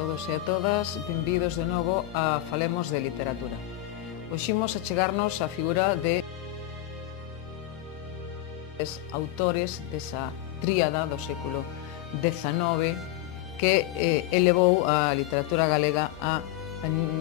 todos e a todas, benvidos de novo a Falemos de Literatura. Hoxe imos a chegarnos á figura de autores desa tríada do século XIX que elevou a literatura galega a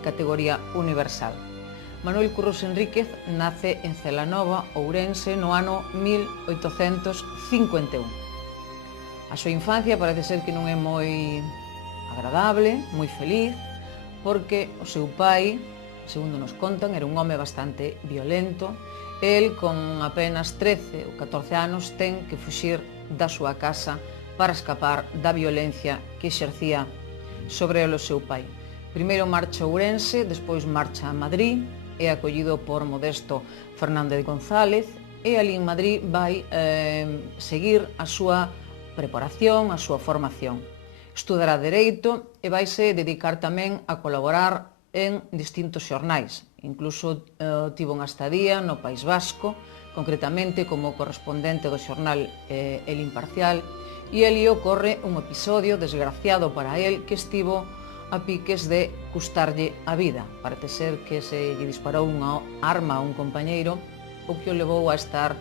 categoría universal. Manuel Curros Enríquez nace en Celanova, Ourense, no ano 1851. A súa infancia parece ser que non é moi agradable, moi feliz, porque o seu pai, segundo nos contan, era un home bastante violento. El, con apenas 13 ou 14 anos, ten que fuxir da súa casa para escapar da violencia que exercía sobre o seu pai. Primeiro marcha a Ourense, despois marcha a Madrid, é acollido por Modesto Fernández González e ali en Madrid vai seguir a súa preparación, a súa formación. Estudará Dereito e vaise dedicar tamén a colaborar en distintos xornais. Incluso tivo unha estadía no País Vasco, concretamente como correspondente do xornal El Imparcial, e ali ocorre un episodio desgraciado para el que estivo a piques de custarlle a vida. Parece ser que se lle disparou unha arma a un compañeiro, o que o levou a estar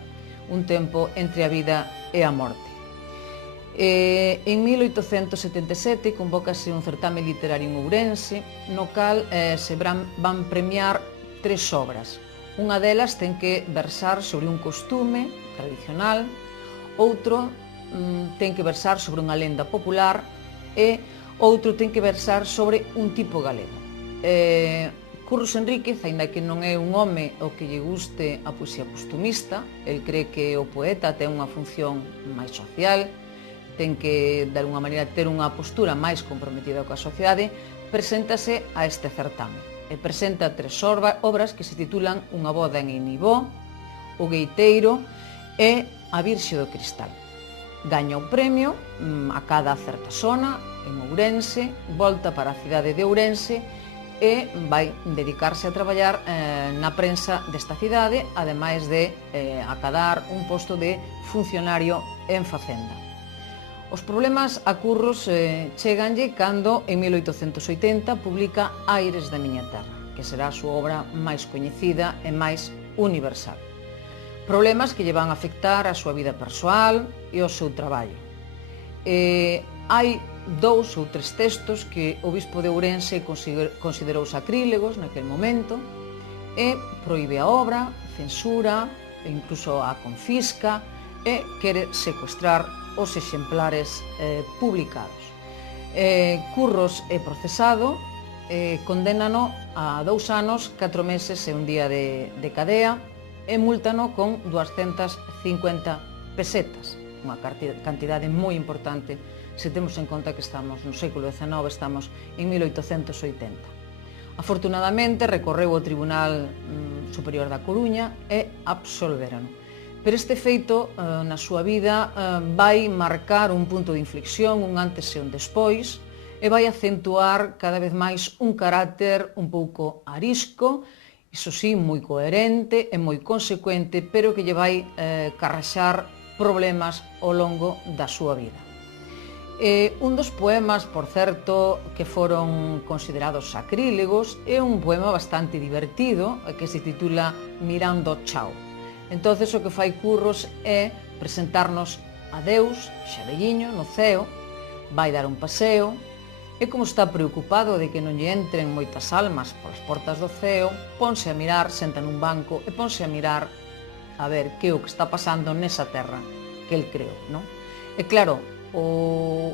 un tempo entre a vida e a morte. En 1877 convócase un certame literario en Ourense, no cal se van premiar 3 obras. Unha delas ten que versar sobre un costume tradicional, outro ten que versar sobre unha lenda popular e outro ten que versar sobre un tipo galego. Curros Enríquez, aínda que non é un home ao que lle guste a poesía costumista, el cree que o poeta ten unha función máis social, ten que, de alguna maneira, ter unha postura máis comprometida coa sociedade, preséntase a este certame. E presenta 3 obras que se titulan Unha boda en Inibó, O Gueiteiro e A Virxe do Cristal. Gaña o premio, acada a certa zona, en Ourense, volta para a cidade de Ourense e vai dedicarse a traballar na prensa desta cidade, ademais de acadar un posto de funcionario en Facenda. Os problemas a Curros cheganlle cando, en 1880, publica Aires da miña terra, que será a súa obra máis coñecida e máis universal. Problemas que lle van a afectar a súa vida persoal e o seu traballo. Hai 2 ou 3 textos que o bispo de Ourense considerou sacrílegos naquel momento e proíbe a obra, censura, e incluso a confisca e quere secuestrar os exemplares publicados. Curros é procesado, condénano a 2 anos, 4 meses e un día de cadea e múltano con 250 pesetas, unha cantidade moi importante se temos en conta que estamos no século XIX, estamos en 1880. Afortunadamente recorreu ao Tribunal Superior da Coruña e absolverano. Pero este feito na súa vida vai marcar un punto de inflexión, un antes e un despois, e vai acentuar cada vez máis un carácter un pouco arisco, iso sí, moi coherente e moi consecuente, pero que lle vai carrexar problemas ao longo da súa vida. Un dos poemas, por certo, que foron considerados sacrílegos, é un poema bastante divertido, que se titula Mirando Chao. Entonces o que fai Curros é presentarnos a Deus, xa velliño, no ceo, vai dar un paseo, e como está preocupado de que non lle entren moitas almas polas portas do ceo, ponse a mirar, senta nun banco e ponse a mirar a ver que é o que está pasando nesa terra que el creou, non? E claro, o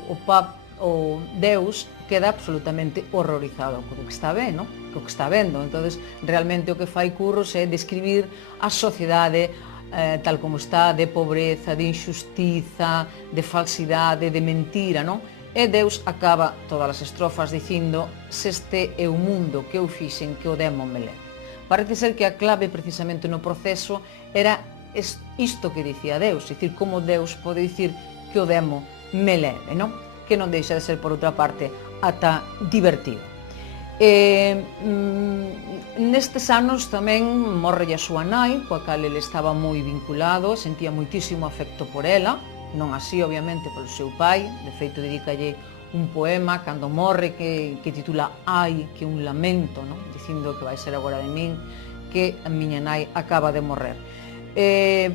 Deus queda absolutamente horrorizado co que está vendo, co que está vendo. Entonces, realmente o que fai Curros é describir a sociedade tal como está, de pobreza, de injustiza, de falsidade, de mentira, non? E Deus acaba todas as estrofas dicindo: se este é o mundo que eu fixen, que o demo me leve. Parece ser que a clave precisamente no proceso era isto que dicía Deus, é dicir, como Deus pode dicir que o demo me leve, non? Que non deixa de ser, por outra parte, ata divertido. Nestes anos tamén morre a súa nai, coa cal ele estaba moi vinculado, sentía moitísimo afecto por ela, non así, obviamente, polo seu pai, de feito, dedícalle un poema cando morre que titula Ai, que un lamento, non? Dicindo que vai ser agora de min, que a miña nai acaba de morrer.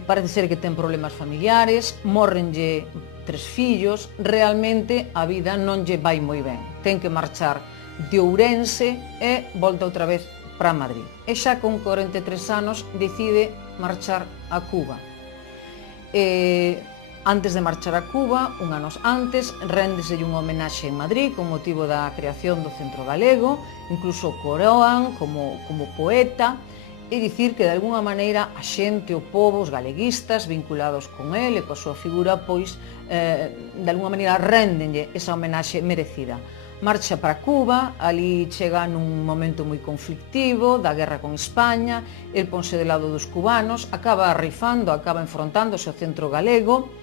Parece ser que ten problemas familiares, morrenlle 3 fillos, realmente a vida non lle vai moi ben. Ten que marchar de Ourense e volta outra vez para Madrid. E xa con 43 anos decide marchar a Cuba. Antes de marchar a Cuba, un anos antes, réndeselle unha homenaxe en Madrid con motivo da creación do Centro Galego, incluso coroan como poeta, e dicir que de alguna maneira a xente, o pobo, os galeguistas vinculados con el e coa súa figura, pois de alguna maneira réndenlle esa homenaxe merecida. Marcha para Cuba, ali chega nun momento moi conflictivo da guerra con España, el ponse de lado dos cubanos, acaba rifando, acaba enfrontándose ao Centro Galego.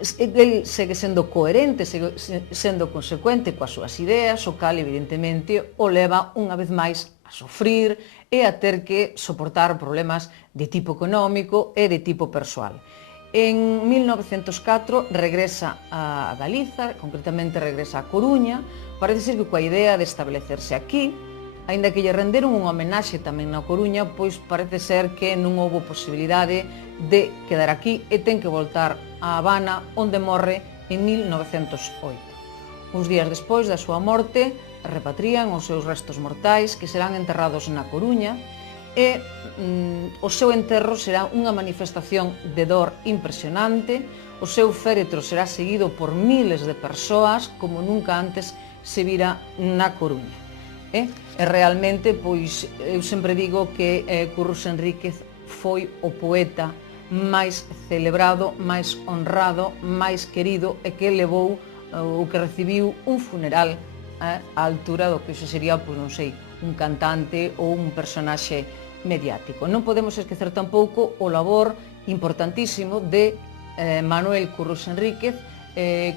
El segue sendo coherente, segue sendo consecuente coas súas ideas, o cal evidentemente o leva unha vez máis a sofrir e a ter que soportar problemas de tipo económico e de tipo persoal. En 1904 regresa a Galiza, concretamente regresa a Coruña, parece ser que coa idea de establecerse aquí, aínda que lle renderon unha homenaxe tamén na Coruña, pois parece ser que non houbo posibilidade de quedar aquí e ten que voltar a Habana, onde morre en 1908. Uns días despois da súa morte, repatrían os seus restos mortais, que serán enterrados na Coruña, e o seu enterro será unha manifestación de dor impresionante, o seu féretro será seguido por miles de persoas como nunca antes se vira na Coruña. E realmente, pois, eu sempre digo que Curros Enríquez foi o poeta máis celebrado, máis honrado, máis querido e que levou o que recibiu un funeral á altura do que xe sería, pois non sei, un cantante ou un personaxe mediático. Non podemos esquecer tampouco o labor importantísimo de Manuel Curros Enríquez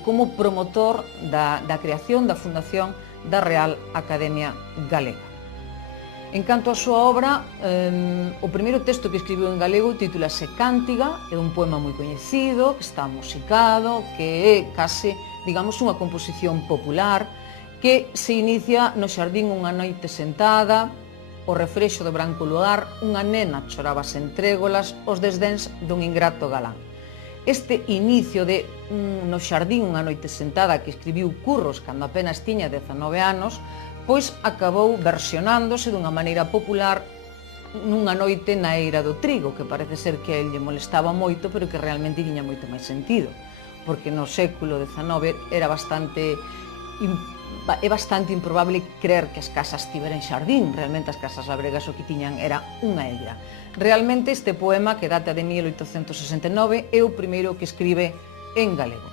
como promotor da creación da fundación da Real Academia Galega. En canto á súa obra, o primeiro texto que escribiu en galego titúlase Cántiga, é un poema moi coñecido, que está musicado, que é case, digamos, unha composición popular, que se inicia no xardín unha noite sentada, o refrexo do branco luar, unha nena choraba sen trégolas, os desdéns dun ingrato galán. Este inicio de no xardín unha noite sentada que escribiu Curros cando apenas tiña 19 anos, pois acabou versionándose dunha maneira popular nunha noite na eira do trigo, que parece ser que a él lle molestaba moito, pero que realmente tiña moito máis sentido, porque no século XIX é bastante improbable creer que as casas tiveran xardín. Realmente as casas labregas o que tiñan era unha eira. Realmente este poema, que data de 1869, é o primeiro que escribe en galego.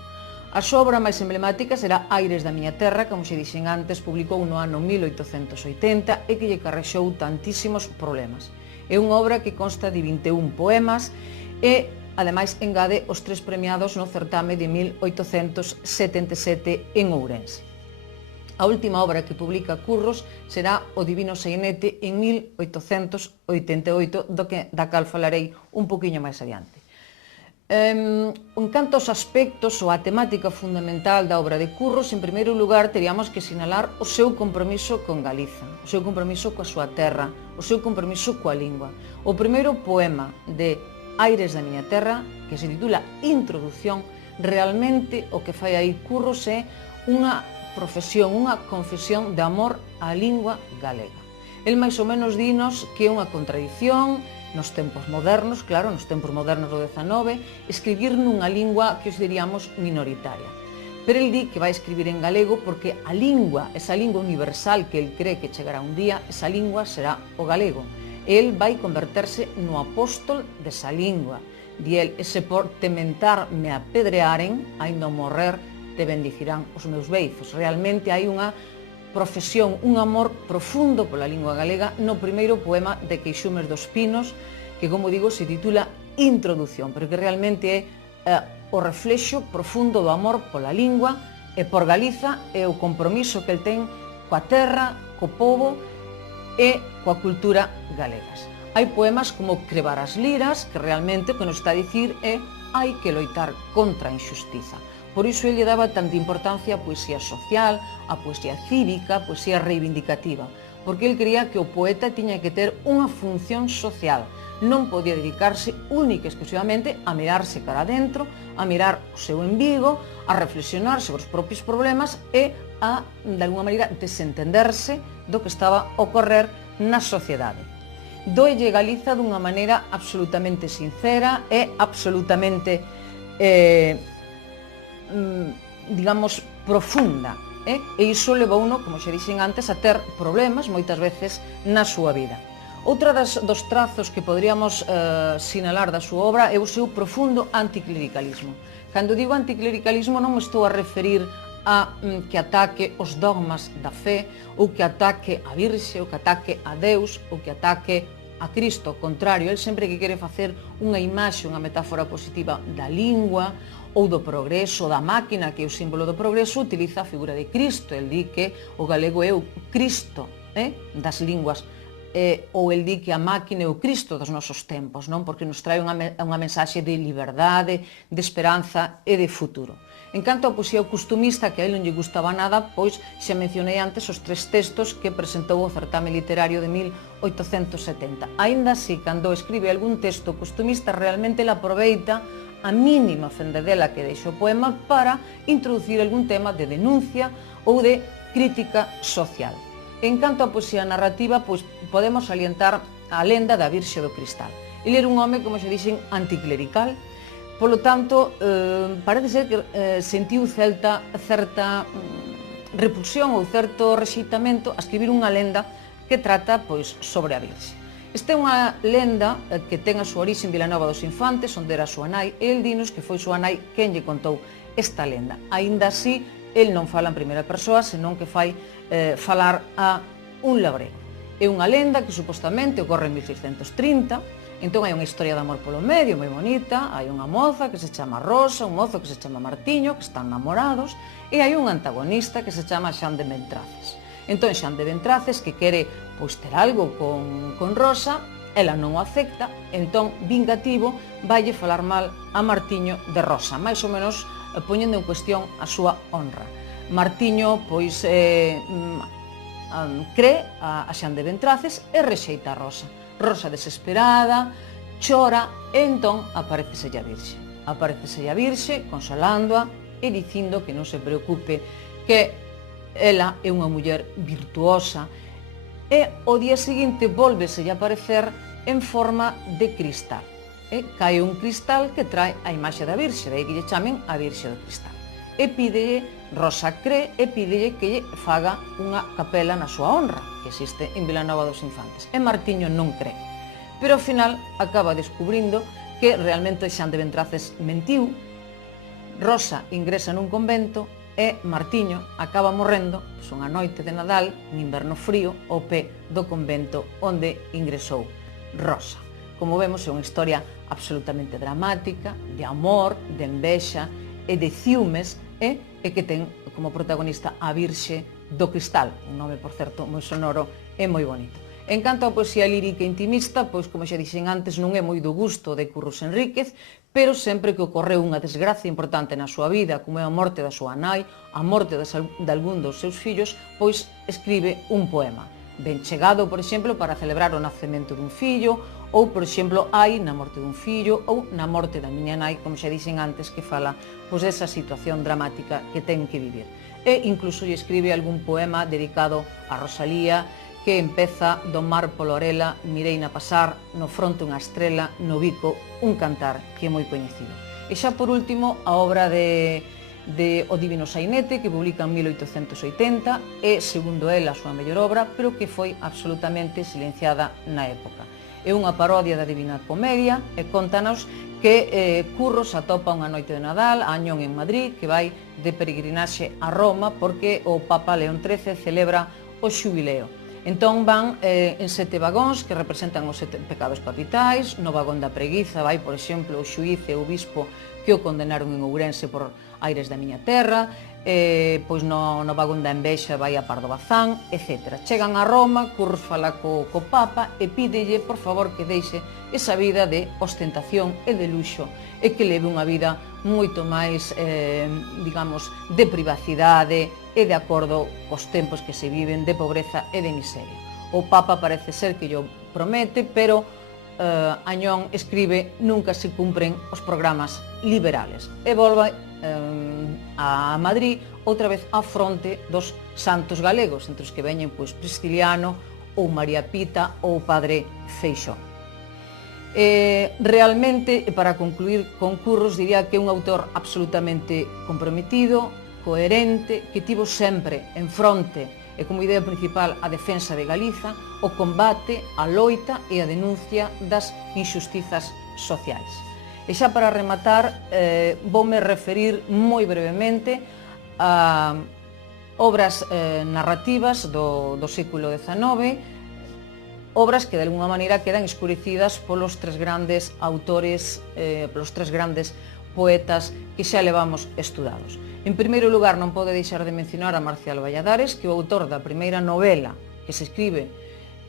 A súa obra máis emblemática será Aires da miña terra, como xe dixen antes, publicou no ano 1880 e que lle carrexou tantísimos problemas. É unha obra que consta de 21 poemas e, ademais, engade os 3 premiados no certame de 1877 en Ourense. A última obra que publica Curros será O Divino Sainete en 1888, da cal falarei un poquinho máis adiante. En canto aos aspectos ou a temática fundamental da obra de Curros, en primeiro lugar teríamos que sinalar o seu compromiso con Galiza, o seu compromiso coa súa terra, o seu compromiso coa lingua. O primeiro poema de Aires da miña terra, que se titula Introdución, realmente o que fai aí Curros é unha profesión, unha confesión de amor á lingua galega. El máis ou menos dinos que é unha contradición nos tempos modernos, claro, nos tempos modernos do XIX, escribir nunha lingua que os diríamos minoritaria. Pero el di que vai escribir en galego porque a lingua, esa lingua universal que el cree que chegará un día, esa lingua será o galego. El vai converterse no apóstol desa lingua. Di el, ese por tementar me apedrearen, ainda ao morrer, te bendicirán os meus beizos. Realmente hai unha profesión, un amor profundo pola lingua galega no primeiro poema de Queixumes dos Pinos, que, como digo, se titula Introdución, pero que realmente é o reflexo profundo do amor pola lingua e por Galiza e o compromiso que el ten coa terra, co pobo e coa cultura galegas. Hai poemas como Crebar as liras, que realmente o que nos está a dicir é hai que loitar contra a injustiza. Por iso ele daba tanta importancia á poesía social, á poesía cívica, á poesía reivindicativa, porque ele creía que o poeta tiña que ter unha función social, non podía dedicarse única e exclusivamente a mirarse cara adentro, a mirar o seu embigo, a reflexionar sobre os propios problemas e a, de alguma maneira, desentenderse do que estaba a ocorrer na sociedade. Doelle Galiza dunha maneira absolutamente sincera e absolutamente, digamos, profunda. E iso levouno, como xa dixen antes, a ter problemas moitas veces na súa vida. Outra dos trazos que poderíamos sinalar da súa obra é o seu profundo anticlericalismo. Cando digo anticlericalismo non me estou a referir a que ataque os dogmas da fe, ou que ataque a Virxe, ou que ataque a Deus, ou que ataque a Cristo. Ao contrario, el sempre que quere facer unha imaxe, unha metáfora positiva da lingua, ou do progreso, da máquina, que é o símbolo do progreso, utiliza a figura de Cristo. El di que o galego é o Cristo das linguas, ou el di que a máquina é o Cristo dos nosos tempos, non? Porque nos trae unha mensaxe de liberdade, de esperanza e de futuro. En canto á poesía costumista, que a ele non lle gustaba nada, pois xa mencionei antes os 3 textos que presentou o certame literario de 1870. Aínda así, cando escribe algún texto costumista, realmente ele aproveita a mínima fendedela que deixa o poema para introducir algún tema de denuncia ou de crítica social. En canto á poesía narrativa, pois podemos salientar a lenda da Virxe do Cristal. Ele era un home, como xa dixen, anticlerical. Polo tanto, parece ser que sentiu certa repulsión ou certo rexeitamento a escribir unha lenda que trata pois sobre a Virxe. Esta é unha lenda que ten a súa orixe en Vilanova dos Infantes, onde era a súa nai, e el dinos que foi súa nai quen lle contou esta lenda. Aínda así, el non fala en primeira persoa, senón que fai falar a un labrego. É unha lenda que supostamente ocorre en 1630, entón hai unha historia de amor polo medio moi bonita, hai unha moza que se chama Rosa, un mozo que se chama Martiño, que están namorados, e hai un antagonista que se chama Xan de Ventraces. Entón Xan de Ventraces, que quere pois ter algo con Rosa, ela non o acepta, entón vingativo vaille falar mal a Martiño de Rosa, máis ou menos poñendo en cuestión a súa honra. Martiño pois cree a Xan de Ventraces e rexeita a Rosa. Rosa desesperada, chora e entón apareceselle a Virxe. Apareceselle a Virxe consolándoa e dicindo que non se preocupe, que ela é unha muller virtuosa, e o día seguinte volveselle a aparecer en forma de cristal. Cae un cristal que trae a imaxe da Virxe, daí que lle chamen a Virxe do Cristal. E pídelle, Rosa cree, e pídelle que lle faga unha capela na súa honra, que existe en Vilanova dos Infantes. E Martiño non cree. Pero ao final acaba descubrindo que realmente Xan de Ventraces mentiu, Rosa ingresa nun convento e Martiño acaba morrendo unha noite de Nadal, un inverno frío, ao pé do convento onde ingresou Rosa. Como vemos, é unha historia absolutamente dramática, de amor, de envexa e de ciúmes, e que ten como protagonista a Virxe do Cristal, un nome, por certo, moi sonoro e moi bonito. En canto á poesía lírica intimista, pois, como xa dixen antes, non é moi do gusto de Curros Enríquez, pero sempre que ocorreu unha desgracia importante na súa vida, como é a morte da súa nai, a morte de algún dos seus fillos, pois escribe un poema. Ben chegado, por exemplo, para celebrar o nacemento dun fillo, ou, por exemplo, hai na morte dun fillo, ou na morte da miña nai, como xa dixen antes, que fala pois desa situación dramática que ten que vivir. E incluso lle escribe algún poema dedicado a Rosalía, que empeza: do mar polo Arela, mireina pasar, no fronte unha estrela, no bico un cantar, que é moi coñecido. E xa por último, a obra de O Divino Sainete, que publica en 1880, é, segundo el, a súa mellor obra, pero que foi absolutamente silenciada na época. É unha parodia da Divina Comedia e contanos que Curros atopa unha noite de Nadal a Añón en Madrid, que vai de peregrinaxe a Roma porque o Papa León XIII celebra o xubileo. Entón van en 7 vagóns que representan os 7 pecados capitais. No vagón da preguiza vai, por exemplo, o xuíz e o bispo que o condenaron en Ourense por aires da miña terra. pois no vagón da envexa vai a Pardo Bazán, etc. Chegan a Roma, Curros fala co Papa e pídelle, por favor, que deixe esa vida de ostentación e de luxo e que leve unha vida moito máis, digamos, de privacidade e de acordo cos tempos que se viven de pobreza e de miseria. O Papa parece ser que llo promete, pero Añón escribe nunca se cumpren os programas liberales e volve a Madrid outra vez á fronte dos santos galegos, entre os que veñen Prisciliano ou María Pita ou o padre Feixóo. Realmente, para concluir con Curros, diría que é un autor absolutamente comprometido, coherente, que tivo sempre en fronte e como idea principal a defensa de Galiza, o combate, a loita e a denuncia das injustizas sociais. E xa para rematar, voume referir moi brevemente a obras narrativas do século XIX, obras que de alguna maneira quedan escurecidas polos tres grandes autores, polos tres grandes poetas que xa levamos estudados. En primeiro lugar, non pode deixar de mencionar a Marcial Valladares, que é o autor da primeira novela que se escribe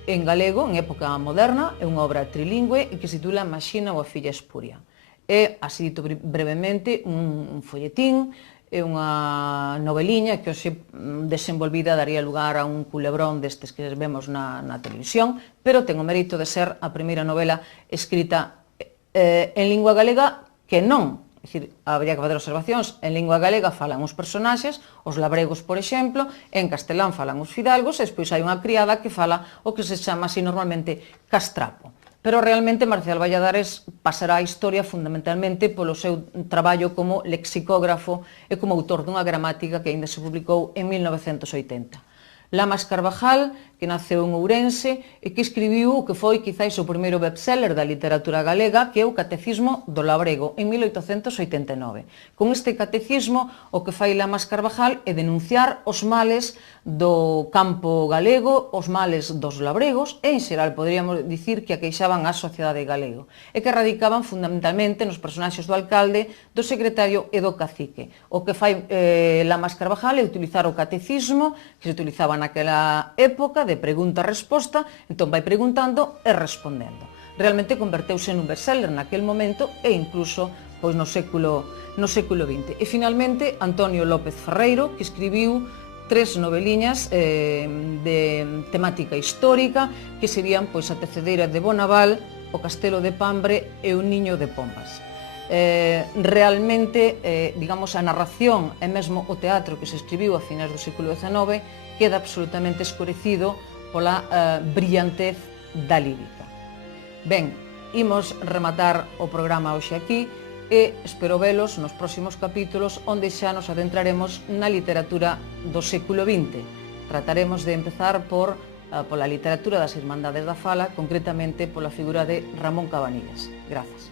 en galego en época moderna, é unha obra trilingüe e que se titula Maxina ou a filla espuria. É, así dito brevemente, un folletín, é unha noveliña que hoxe desenvolvida daría lugar a un culebrón destes que vemos na televisión, pero ten o mérito de ser a primeira novela escrita en lingua galega que non. É dicir, habría que fazer observacións. En lingua galega falan os personaxes, os labregos, por exemplo, en castelán falan os fidalgos, e despois hai unha criada que fala o que se chama así normalmente castrapo. Pero realmente Marcial Valladares pasará a historia fundamentalmente polo seu traballo como lexicógrafo e como autor dunha gramática que aínda se publicou en 1980. Lamas Carvajal, que naceu en Ourense e que escribiu o que foi quizáis o primeiro bestseller da literatura galega, que é o Catecismo do Labrego, en 1889. Con este catecismo, o que fai Lamas Carvajal é denunciar os males do campo galego, os males dos labregos, e en xeral poderíamos dicir que aqueixaban a sociedade galego, e que radicaban fundamentalmente nos personaxes do alcalde, do secretario e do cacique. O que fai Lamas Carvajal é utilizar o catecismo, que se utilizaba naquela época, de pregunta-resposta, entón vai preguntando e respondendo. Realmente converteuse nun bestseller naquel momento e incluso pois, no século XX. E finalmente Antonio López Ferreiro, que escribiu tres noveliñas de temática histórica que serían pois, A Tecedeira de Bonaval, O Castelo de Pambre e O Niño de Pombas. Realmente, digamos, a narración e mesmo o teatro que se escribiu a finais do século XIX queda absolutamente escurecido pola brillantez da lírica. Ben, imos rematar o programa hoxe aquí e espero velos nos próximos capítulos onde xa nos adentraremos na literatura do século XX. Trataremos de empezar pola literatura das Irmandades da Fala, concretamente pola figura de Ramón Cabanillas. Grazas.